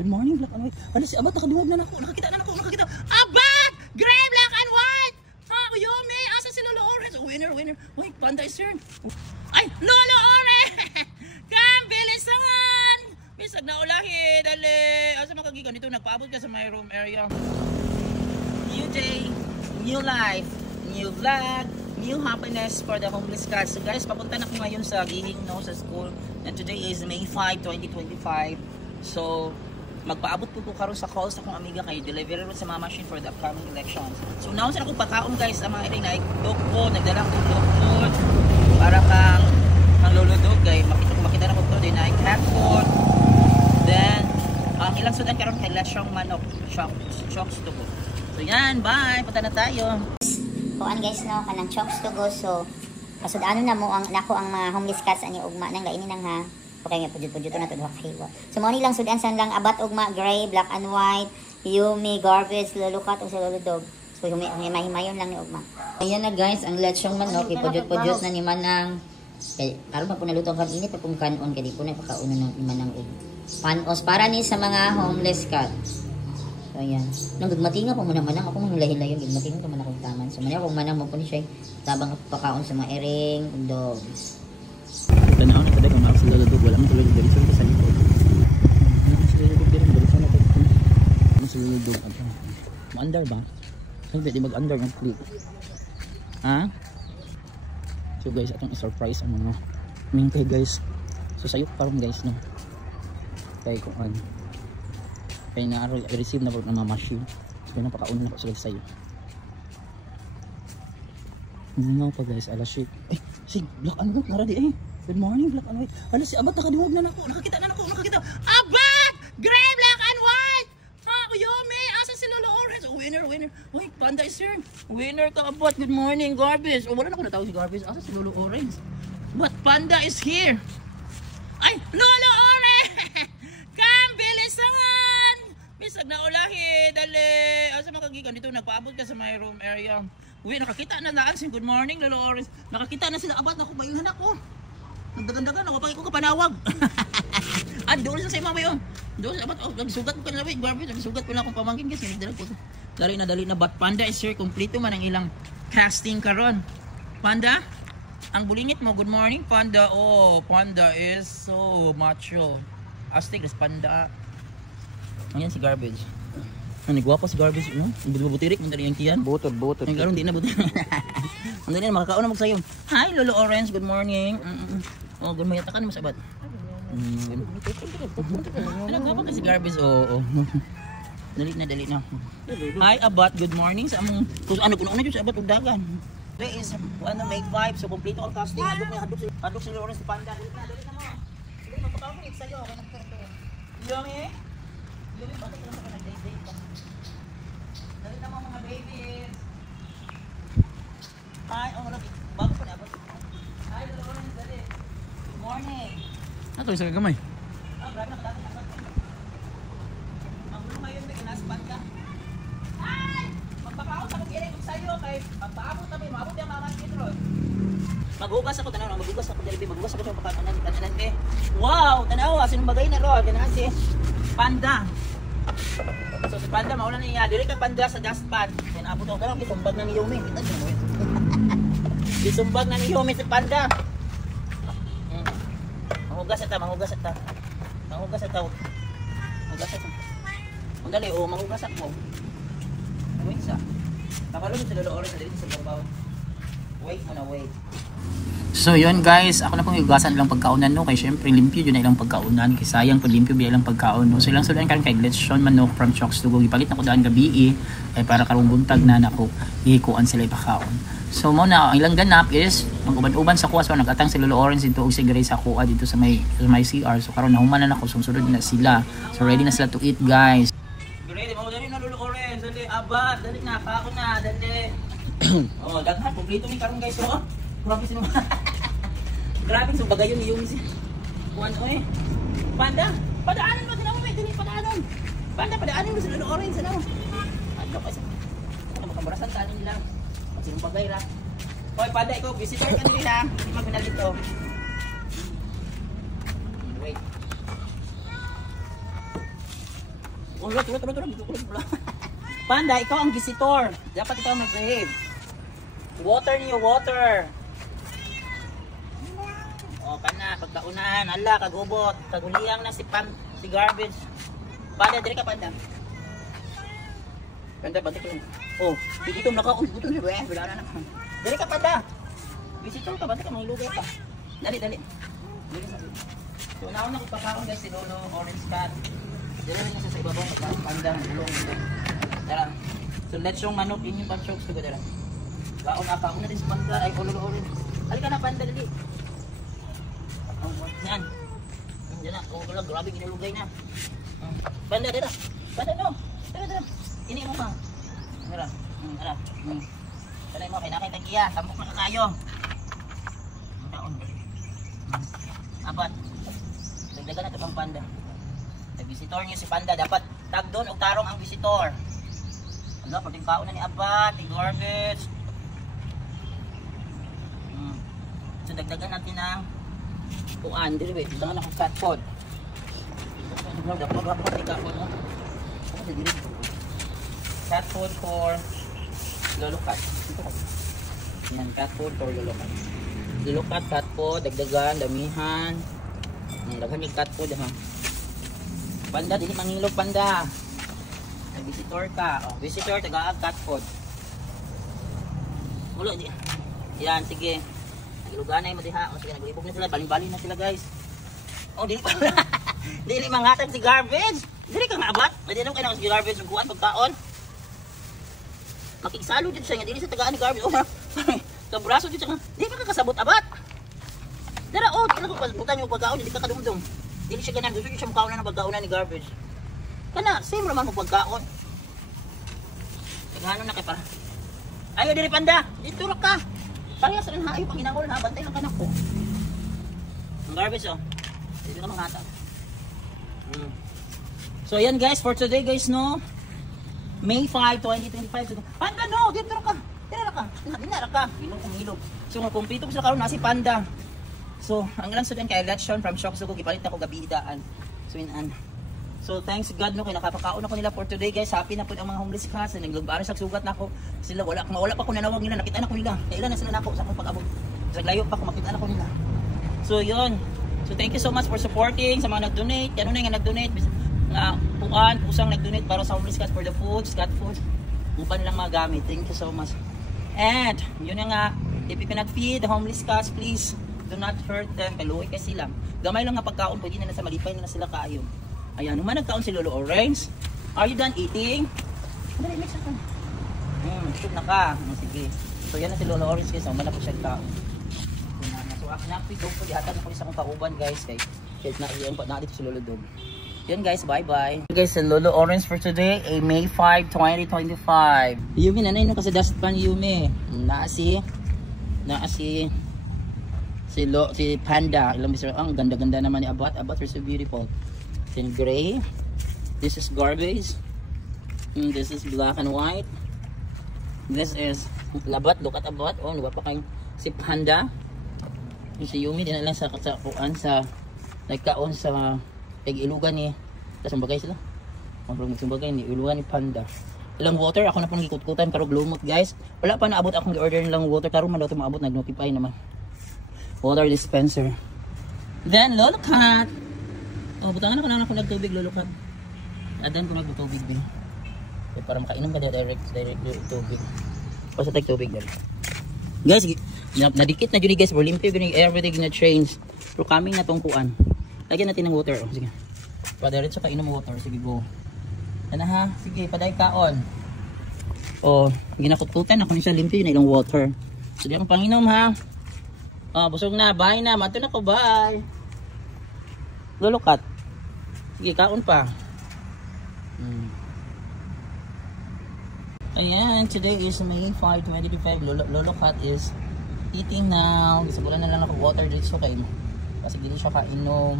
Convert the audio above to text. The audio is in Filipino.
Good morning, black and white. Ano si Abat, nakadiwag na ako. Nakakita. Abat! Gray, black and white! Ha, Uyome, asa si Lolo Orange? Oh, winner. Wait, Panda is here. Ay, Lolo Orange! Come, bilisan! Bisag na ulahi, dali. Asa makagigan dito, nagpaabot ka sa my room area. New day, new life, new vlog, new happiness for the homeless cats. So guys, papunta na ko ngayon sa Gihing no, sa school. And today is May 5, 2025. So, magpaabot po karon sa calls akong amiga kay delivery ron sa mga machine for the upcoming elections. So now sa akong pagkaon guys, ang mga iring na dog food, nagdala ko dog food para kang luludog kay makita na ko din na cat food. Then ang ilang sudan karon kay lasyong manok, chokes to go. So yan, bye, punta na tayo. Kuan guys no, kanang chokes to go. So pasudano na mo ang nako ang mga homeless cats ani ugma nang laini nang ha. Okay nga, pudyo-pudyo to na ito. So, mga nilang sudan san lang Abat, ugma, gray, black and white, Yumi, garbage, lulukat, o sa luludog. So, himayon lang ni ugma. Ayan na guys, ang lechong manok, ipudyo-pudyo na ni Manang. Aron pa po naluto ang init, pa pong kanon, kaya di po na ipakauno ng Manang panos para ni sa mga homeless cat. So, ayan. Nang gagmatinga po muna Manang, ako mahilahin-layon, gagmatinga pa man akong taman. So, manya kung Manang mo po ni siya, tabang pakaon sa mga ering, dogs. Tanaw na kada kung sa luludog, wala man tuloy diri sa likod. Sa luludog ato. Mo-under ba? Hindi di mag-under ng clip. Ha? So guys, atong i-surprise ang mga mingkay guys. So sayok karon guys no. Kay kung ano. Kay na-receive na po ng mga machine. So napakauna na po sila sayo. Hindi pa guys, alas shit. Ay, sig, black and white, nara di eh. Good morning, black and white. Ano si Abat, nakadiwag na ako. Nakakita. Abat! Gray, black and white! Ha, Uyome, asa si Lolo Orange? Oh, winner. Wait, Panda is here. Winner ka, Abat. Good morning, garbage. Oh, wala na ako natawag si garbage. Asa si Lolo Orange? But Panda is here. Ay, Lolo Orange! Come, bilisan! Bisag na ulahi, dali. Asa makagigan dito, nagpaabot ka sa my room area. Uy, nakakita na naan si good morning, Lolo Orange. Nakakita na sila Abat, ako bayuhan ako. Nagdagan-dagan ako, pag ko kapanawag. Doon sa mama yun. Doon sa Abat, nagsugat ko kanila, garbage, nagsugat ko na akong pamangkin kasi nagdala ko. Dali na, but Panda is here, kompleto man ang ilang casting karon. Panda, ang bulingit mo, good morning, Panda. Oh, Panda is so macho. Astig, Panda. Ayan si garbage. Nagwapo si garbage, no? Butirik, mandali yung kiyan. Butod. Ang karoon, di na butirik. Ang ganyan, makakaon na magsayo. Hi, Lolo Orange, good morning. Oh, good morning. Takan mo sa Abat. Nagwapo kasi garbage, oo. Dali na. Hi, Abat, good morning. Sa among, kung ano dyan sa Abat, ugdagan. Today is, make vibe, so complete all casting. Hadok si Lolo Orange, si Panda. Dali na mo. Dali, magpapawin sa'yo. Yomi, bakit lang sa kanag-day-day pa? Dali na mga babies. Hi, bago pa na ba? Hi, Lolo Orange, dali. Good morning. Ato, isa kagamay. Grabe na kadati na. Ang gulo ngayon, may kinaspan ka. Hi! Magpakaon sa kong iring sa'yo kay magpaabot kami, maabot yung mga kitron. Maghugas ako, maghugas ako sa pagkakanan eh. Wow, tanawa, sinong bagay na ro, ganahan si Panda. So si Panda, mauna na niya, dili ka Panda sa dustpan. Then abot ako lang, isumbag na ni Yumi. Isumbag na ni Yumi si Panda. Mahugas ata. Dali, mahugas ako. Wait sa. Kakalunod sa Lolo Orange, dali sa babaw. Wait muna. So yun guys, ako na pong hugasan ilang pagkaunan no, kay syempre limpyo yun na ilang pagkaunan, kay sayang pag limpyo biya ilang pagkaon no. So ilang sudan karon kay lechon manok from Chokes to go, ipalit na ko daan gabi ay para karong buntag na nako ihikuan sila ipakaon. So mo na ang ilang ganap is mag-uban-uban sa kuha, so nagatang si Lolo Orange dito og si Gray sa kuha dito sa may CR. So karon nahuman na nako, sunod na sila. So ready na sila to eat guys. Ready mo dali na Lolo Orange, dali Abat, dali na kaon na, dali. Oh, daghan kompleto ni karon guys oh. Grabe sino. Grabe so bagayon ni yung si. Kuan oy. Panda, padaanan mo dinaw may dili padaanan. Panda padaanan mo sa Lolo Orange ano. Ano kasi. Ano makabarasan sa nila. Sino bagay ra. Hoy Panda, ikaw visitor ka dili na. Hindi magna dito. Wait. Ulot. Panda, ikaw ang visitor. Dapat ikaw mag-behave. Water niyo, water. O, kana, pagkaunahan. Ala, kagubot. Kaguliyang na si garbage. Panda, diri ka, Panda. Panda, batik lang. Oh, dito naka, dito na, wala na naman. Dali ka, Panda. Visitor ka, batik ka, may lugar ka. Dali. So, nauna ko pagkaon guys, si Lolo, orange cat. Dali rin nasa sa ibabaw, Panda, gulong. Tara. So, let's yung manok, yun yung pan-chokes ko, dala. Kaon na din si Panda, ay, Lolo, orange. Halika na, Panda, dali. Yan. Diyan na, grabe, ginulugay na. Panda, dala. Panda, no. Tara. Ini mo ba? Tara. Tara mo, kinakain tagiya. Tambok na kayo. Apat. Dagdagan na ito pang Panda. Nag-visitor niyo si Panda. Dapat tag doon o tarong ang visitor. Ano, pwedeng kaon na ni Abat, ni garbage. So, dagdagan natin ng kuan. Dili, dagdagan ako cat food. Dapat ni cat food. Cat food for Lolo Cat. Yan, cat food for Lolo Cat. Lolo Cat food, dagdagan, damihan. Daghan yung cat food ha. Panda, dili mangilog Panda. Nag-visitor ka. Oh, visitor, taga cat food. Ulo, di. Yan, sige. Nagiluganay mo diha. O sige, naglibog na sila. Baling-baling na sila guys. Oh, dili pa. Dili manghatag si garbage. Dili ka nga abat. Dili naman kayo na si garbage. Magkuhan, pagkaon. Makisalo dito siya nga. Dili sa tagaan ni garbage. Oh, kabraso dito siya nga. Dili ka kasabot abat. Dara, oh, butan yung pagkaon. Dili ka kadumdum. Dili siya ganyan. Gusto niyo siya mukhaon na ng pagkaon ni garbage. Kana, same naman mo pagkaon. Naghanon na kay para. Ayaw diri Panda. Dito ra ka. Parehas rin ha. Ayaw pang ginagawa na. Bantay lang kanak ko. Ang garbage oh. Dito ka manghatag. So ayan guys, for today guys no. May 5, 2025. Panda no, dito ra ka. Dito ka. Dinara ka. Ilog. So makumpleto ko sila karon na si Panda. So ang ilang student kay election from Shock Sugo gipalit na ko gabi daan. So inan. So thanks God no kay nakapakaon ako nila for today guys. Happy na pud ang mga homeless class na naglugbaran sa sugat nako. Sila wala pa ko nanawag nila. Nakita na ko nila. Kailan na sila nako sa akong pag-abot. Sa layo pa ko makita na ko nila. So yun. So thank you so much for supporting sa mga nag-donate. Ano na nga nag-donate nga pusang nag-donate para sa homeless class for the food, cat food. Upan lang mga gamit. Thank you so much. And yun nga, if you cannot feed the homeless cats, please do not hurt them. Kaluoy kasi sila. Gamay lang nga pagkaon, pwede na sa malipay na sila kaayo. Ayan, naman nagkaon si Lolo Orange. Are you done eating? Dali, mix ako. Shoot na ka. Sige. So yan na si Lolo Orange guys. Malaki siya kaon. So nakapit dog po. Dihatag na po sa akong kauban guys. Kahit na-iyan pa na dito si Lolo Dog. Yan guys, bye-bye. Guys, si Lolo Orange for today ay May 5, 2025. Yumi, nanay no kasi dustpan Yumi. Si Panda. Ilang bisa ang ganda-ganda naman ni Abat. Abat are so beautiful. In gray. This is garbage. This is black and white. This is Labat. Look at Abat. Oh, luwa pa kayong si Panda. Si Yumi din lang sa kuan sa nagkaon sa ilugan ni Sumbagay sila. Ang Sumbagay ni ilugan ni Panda. Ilang water ako na po nagikutkutan karog lumot guys. Wala pa naabot akong i-order nilang water karon man daw maabot nag-notify naman. Water dispenser. Then Lolo Cat. Oh, butangan na ako nagtubig Lolo Cat. Adan ko nagtubig din. Okay, para makainom ka direct tubig. Basta tag tubig dali. Guys, nadikit na jud guys, limpyo gini everything na change. Pero coming na tong kuan. Lagyan natin ng water. Oh, sige. Pa-diretso ka inom water. Sige, go. Ano ha? Sige, paday kaon. Oh, ginakutkutan ako ni siya limpyo na ilang water. So, di akong panginom ha. Oh, busog na. Bye na. Mato na ko. Bye. Lolo Cat. Sige, kaon pa. Ayan, today is May 5, 2025. Lolo Cat is eating now. Gisabulan na lang ako water dito kayo. Kasi dito siya kainom.